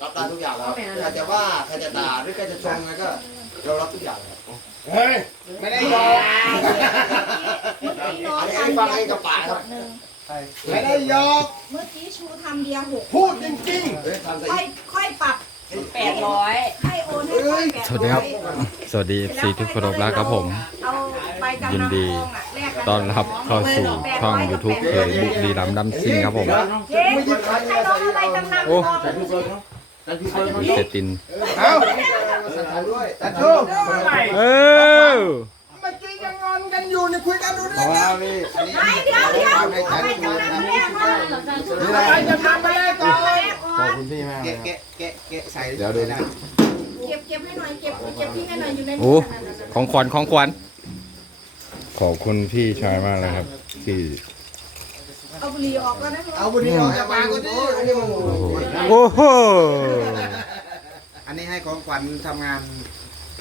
รับได้ทุกอย่างครับใครจะว่าใครจะด่าหรือใครจะชมอะไรก็เรารับทุกอย่างครับเฮ้ยไม่ได้ยอกอันนี้ฟังเองกับปากครับไม่ได้ยอกเมื่อกี้ชูทำเบียร์หกพูดจริงเฮ้ยทำใส่ค่อยค่อยปรับแปดร้อยให้โอนให้ค่อยแปดสวัสดีครับ สวัสดี FC ทุกคนรักครับผมเอาไปจำนำยินดีทองอะแลกกัต้อนรับเข้าสู่ช่อง YouTube เคยบุรีรัมย์ดำซิ่งครับผมเจ๊ใครน้องเอาไปจำนำทโอ้อง มีเตตินๆเอ้าใส่ด้วยจัดชูเออเมื่อกี้ยังงอนกันอยู่นี่คุยกันดูเรื่องนะนี่ไม่เดี๋ยวเดี๋ยวไปจำนำแลกมาใครจะทำมาได้ก่อนแลกก่อนคุณพี่มากแกะแกะแกะแกะใส่เดี๋ยวดูนะเก็บเก็บให้หน่อยเก็บเก็บทิ้งให้หน่อยอยู่ในโอ้ของขวัญของขวัญขอบคุณพี่ชายมากเลยครับ ที่ เอาบุหรี่ออกแล้วนะเอาบุหรี่ออกจากปากกูดิอันนี้มันโอ้โหอันนี้ให้ของขวัญทำงาน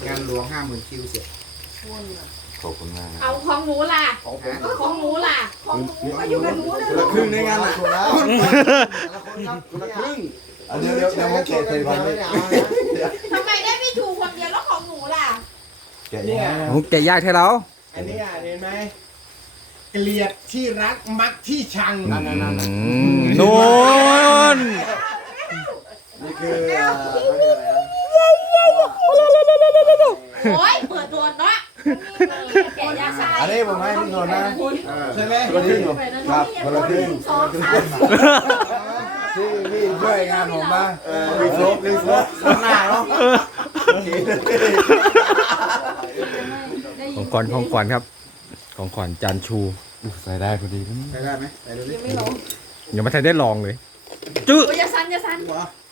งานหลวงห้าหมื่นคิวเสร็จขอบคุณมากเอาของหนูล่ะ ของผมของหนูล่ะ ของหนูก็อยู่กับหนูนะคนละครึ่งในงานอะคนละคนครับคนละครึ่งเดี๋ยวเดี๋ยวเดี๋ยวผมเกะใส่พันเลยทำไมได้พี่ถูคนเดียวแล้วของหนูล่ะเนี่ยโอ้แกะยากใช่แล้วอันนี้อะเห็นไหม เกลียดที่รักมักที่ชังอืมนู่นนี่คือโอ้ยเปิดโดนเนาะแกะยาชายอันนี้ผมให้พี่นนท์นะใช่ไหมคนละครึ่งเหรอครับคนละครึ่งสองสามที่พี่ช่วยงานผมมารีโฟล์รีโฟล์หน้าเนาะของขวัญของขวัญครับ ของขวัญจานชูใส่ได้พอดีนะใช้ได้ไหมใส่ดูดิยังไม่ทันได้ลองเลย จื้อโอ้ยอยาสันอยาสัน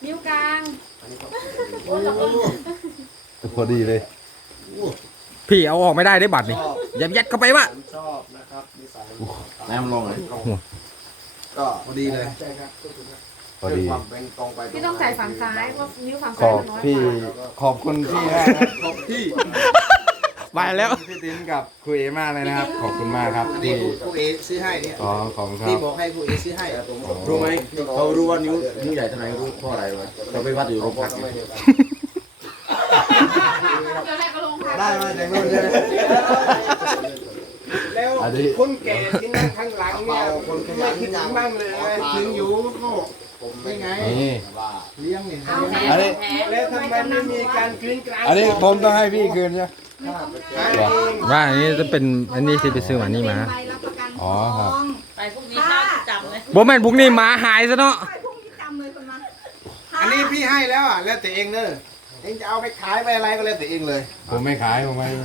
นิ้วกลางพอดีเลย พี่เอาออกไม่ได้ได้บัตรนี่ยัดยัดเข้าไปวะผมชอบนะครับนิสัยน้ำลงเลย ก็พอดีเลยพอดีความเป็นตรงไปพี่ต้องใส่ฝั่งซ้ายเพราะนิ้วฝั่งขซ้ายอบมันน้อยพี่กว่าขอบคุณพี่มากครับขอบพี่ ไปแล้ว พี่ติ้นกับครูเอมากเลยนะครับ ขอบคุณมากครับอันนี้ที่ ครูเอซื้อให้เนี่ยอ๋อขอบคุณครัพี่บบอกให้ครูเอซื้อให้รู้ไหมเขารู้ว่านิ้วนิ้วใหญ่เท่าไหร่รู้เพราะอะไรรู้ไหมเราไปวัดอยู่โรงพักไงเดี๋ยวแรกก็ลงพักได้มาจากนู่นใช่ไหมแล้วอันนี้ คนแก่ที่นั่งข้างหลังเนี่ยไม่คิดถึงบ้างเลยนะถึงอยู่ก็ ผมไม่นี่ไงนี่ ว่าเลี้ยงเนี่ยเอาแผลอันนี้แผลแล้วทำไมไม่มีการกลิ้งกลางอันนี้ผมต้องให้พี่คืนใช่ไหมว่าอันนี้จะเป็นอันนี้ที่ไปซื้อมานี่มา ใบรับประกันอ๋อครับทองไปพรุ่งนี้ป้าจำเลยบ่แม่นพวกนี้หมาหายซะเนาะใช่พรุ่งนี้จำเลยคนมาอันนี้พี่ให้แล้วอะแล้วแต่เองเนอะ เองจะเอาไปขายไปอะไรก็แล้วแต่เองเลยผมไม่ขายผมไม่ไม่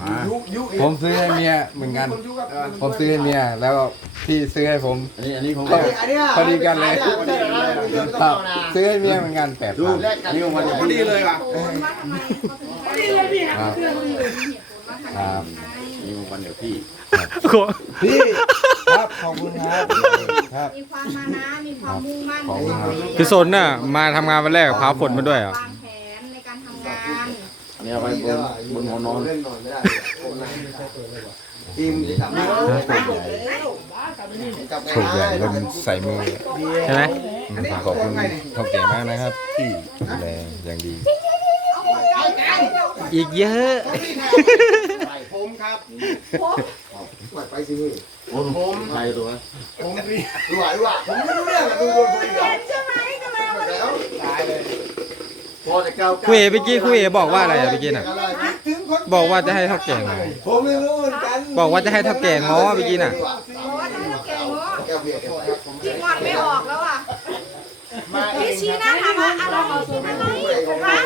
มายุยุผมซื้อให้เมียเหมือนกัน คนยุกับผมซื้อให้เมียแล้วก็พี่ซื้อให้ผม อันนี้อันนี้ของก็อันนี้พอดีกันเลย ไม่ใช่เหรอไม่ใช่ครัต้บองเอานะซื้อให้เมียเหมือนกันแปดพันอันนี้ของมันพอดีเลยว่ะโอนว่าทำไมเขาถึงพอดีเลยพี่ครับเหตุผลว่าทำไมครับอันนี้ของมันเดี๋ยวพี่พี่ครับขอบคุณครับครับ มีความมานะ มีความมุ่งมั่นขอบคุณครับพี่สนน่ะมาทำงานวันแรกพาฝนมาด้วยอะ วางแผนในการทำงาน อันนี้เอาไว้บนบนหัวนอนเล่นหน่อยไม่ได้ผมนะทีมจะทำได้จับถูกใหญ่ลมใส่มือใช่ไหมขอบคุณเท่าแก่มากนะครับ ที่ดูแลอย่างดี อีกเยอะ ผมครับปล่อยไปสิโอ้โหใครตัวนะผมเรียนดูอะดูอะผมไม่รู้เรื่องอะดูโดนผมอีกแล้ว ใช่ไหม คุยเอเมื่อกี้คุยเอบอกว่าอะไรอะเมื่อกี้น่ะถึงคนบอกว่าจะให้เท่าแก่งอผมไม่รู้เหมือนกันบอกว่าจะให้เท่าแก่ง้อเมื่อกี้น่ะบอกว่าจะให้เราแก่งอแก้วเบียร์แก้วที่งอนไม่ออกแล้วอะมาเอพี่งชี้หน้าถามว่าอะไรกินอะไรฮะ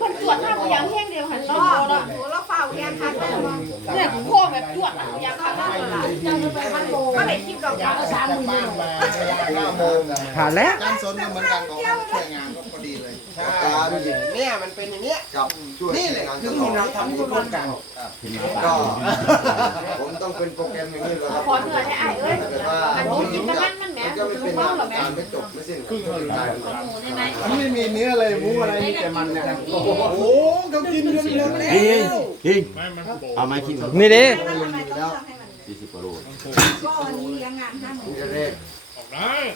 คนตรวจถ้าพยายามแห้งเดียวหันก็ต่อโอ้โหเราเฝ้าแยงคันได้หรอเนี่ยโค้งแบบตรวจพยายามคันได้ตลาดยังไปพันโลก็เลยคลิปดอกยางสามหมื่นบ้านมาเวลาเก้าโมงผ่านแล้ว การสนก็เหมือนกันของช่วยงานก็ พอดีเลยการยิงเนี่ยมันเป็นอย่างเนี้ยกับช่วยนี่แหละคือที่เราทำร่วมกันก็ผมต้องเป็นโปรแกรมอย่างนี้เลยครับขอเหนื่อยให้ไอ้เอ้ยแต่ว่าอันนี้กินกันมันแหมมันก็ไม่เป็นการไม่จบไม่สิ้นของหนูได้ไหมมันไม่มีเนื้อเลยหมูอะไรมีแต่มันเนี่ยโอ้โหเขากินเรื่องเรื่องแล้วยิงเอาไม้ขี้มานี่ดิทำไมต้องเลือกให้มันสี่สิบกว่าโลก็วันนี้เลี้ยงงานห้าหมื่นจะเรียก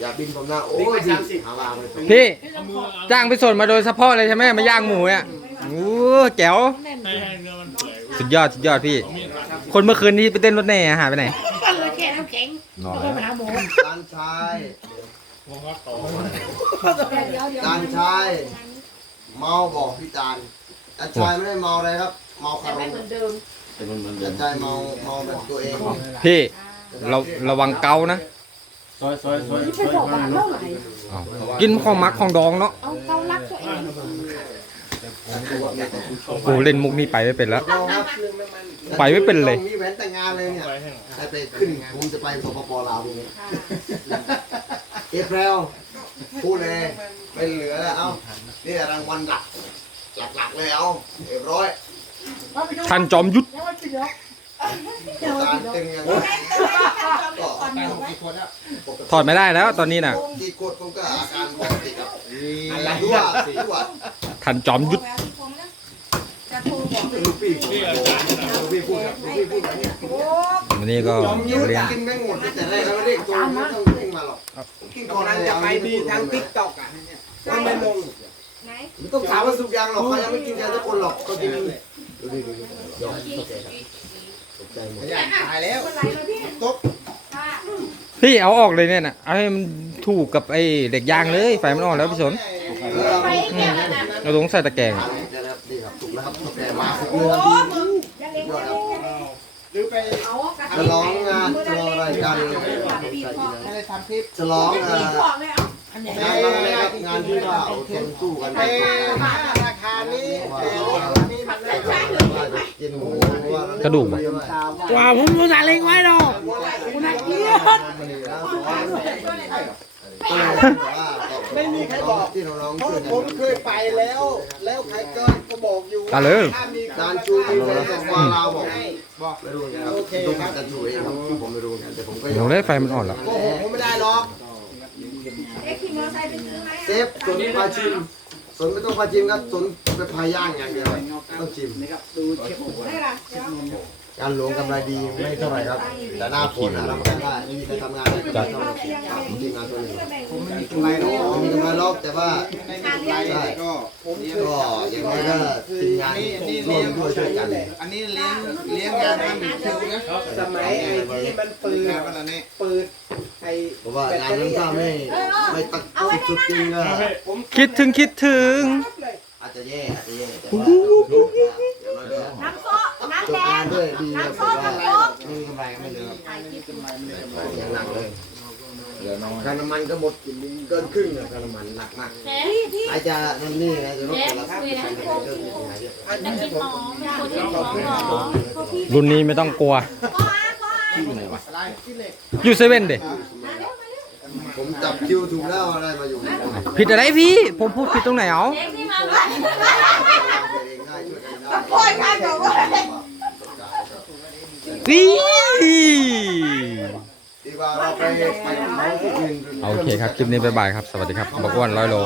อย่าบินผมนะโอ้ยดีหาวางเลยพี่จ้างไปสดมาโดยเฉพาะเลยใช่ไหมมาย่างหมูเนี่ยโอ้แจ๋วสุดยอดสุดยอดพี่ คนเมื่อคืนนี้ไปเต้นรถแน่หายไปไหนเลยแค่น้ำแข็งนอนก็แล้วไปหาหมอจานชายเดี๋ยวเดี๋ยวจานชายเมาบอกพี่จานจานชายไม่ได้เมาอะไรครับ เมาคารไม่มเหมือนเดิมเป็นมันมันจานชายเมาเมาแบบตัวเองพี่เราระวังเกานะ ซอยซอยซอยนี่ซเป็นอยบอกบาทเท่าไหร่อ้าวกินของมักของดองเนาะเอาเกาลักตัวเองกูเล่นมุกนี้ไปไม่เป็นแล้วเราครับไปไม่เป็นเลย มีแหวนแต่งงานเลยเนี่ยแต่ไปขึ้นผมจะไปสปปลาวตรงนี้เอฟแล้วพูดเลยไม่เหลือแล้วเอ้านี่รางวัลหลักหลักๆเลยเอาเรียบร้อยทันจอมยุทธแล้วว่าจะยก การตึงยังไงก็ถอดไม่ได้แล้วตอนนี้น่ะ ที่กดผมก็อาการปกติครับอะไรรั่วรั่วทันจอมยุทธจะโทรบอกลูกพี่ลูกพี่พูดครับลูกพี่พูดแบบนี้วันนี้ก็จอมยิ้มเลี้ยงกินแม่งหมดแต่แรกแล้วเรียกตัวไม่ต้องวิ่งมาหรอกกินก่อนกำลังจะไปดีทางติ๊กต็อกอะว่าไม่ลงไหนไม่ต้องถามว่าสุกยังหรอกเขายังไม่กินกันทุกคนหรอกก็กินดูดิดูดิยอมตกใจตกใจหมดตายแล้วตก พี่เอาออกเลยเนี่ยนะเอาให้มันถูกกับไอ้เด็กยางเลยไฟมันอ่อนแล้วพี่สนไปแก้แล้วนะ เราต้องใส่ตะแกรงนี่ครับถูกแล้วครับตกใจมาสุกโอ้เรือมึงานอย่าเล่นอย่าเล่นหรือไปเอากระร้องงานจะร้องอะไรกันอไม่ได้ทำคลิปจะร้องงานพอเลยเอาอันไหนงานอะไรครับงานที่ว่าเอาคนสู้กันไปราคานี้แต่นี่มันได้กินหมูว่า กระดูกบ่ว้าวผมรู้จักเล็งไว้ดอกคุณนักเกียรติไม่มีใครบอกที่น้องๆเพราะช่วยกันผมเคยไปแล้ว แล้วใครก็ก็บอกอยู่ตาเลยถ้ามีจานชูมีแฟนจากว่าลาวบอกบอกไม่รู้เหมือนกันครับต้องจะชูเองครับผมไม่รู้เหมือนกันแต่ผมก็ยเดี๋อยวมเลยไฟมันอ่อนแล้วโกหกผมไม่ได้หรอกเอ๊ะขี่มอเตอร์ไซค์ไปซื้อไหมเซฟสนพาชิม สนไม่ต้องพาชิมครับสนไปพาย่างอย่างเดียวต้องชิมได้ละเดี๋ยว การหลวงกำไรดีไม่เท่าไหร่ครับ แต่หน้าฝนนะรับไม่ได้ไม่มีใครทำงานได้ก็เท่าไหร่ทีมงานตัวหนึ่งผมไม่มีกำไรหรอกไม่มีกำไรหรอกแต่ว่าไม่มีกำไรก็ผมเลี้ยงก็อย่างน้อยก็ทีมงานร่วมด้วยช่วยกันอันนี้เลี้ยงเลี้ยงงานทำคิวนะสมัยไอ้ที่มันปืนปืนไอ้เพราะว่างานนั้นถ้าไม่ไม่ตักสุดๆจริงก็คิดถึงคิดถึงอาจจะแย่อาจจะแย่แต่ว่าอย่างน้อ ยก็น้ำโซ่จน้ำบแดงางนด้วยดีครับน้ำโซ่แต่ว่าน้ำโซ่ไม่มีกำไรก็ไม่เหลืออย่างหนักเลยเหลือน้อยการน้ำมันก็หมดเกินครึ่งอะการน้ำมันหนักมากแหมไอจะนั่นนี่ไงจะลดแต่ละครับเกินที่ไหนเยอะจะคิดน้องเป็นคนที่น้องหรอรุ่นนี้ไม่ต้องกลัวก็อาก็อาที่ไหนวะอยู่เซเว่นเด็ผมจับคิวถูกแล้วอะไรมาอยู่ผิดอะไรพี่ ผมพูดผิดตรงไหนเอาเด็กที่มาว่าเองได้ช่วยกันได้โอ้ยข้าบอกว่าวิดีกว่ นโอเคครับ คลิปนี้บ๊ายบายครับ สวัสดีครับบอกอ้วนร้อยโล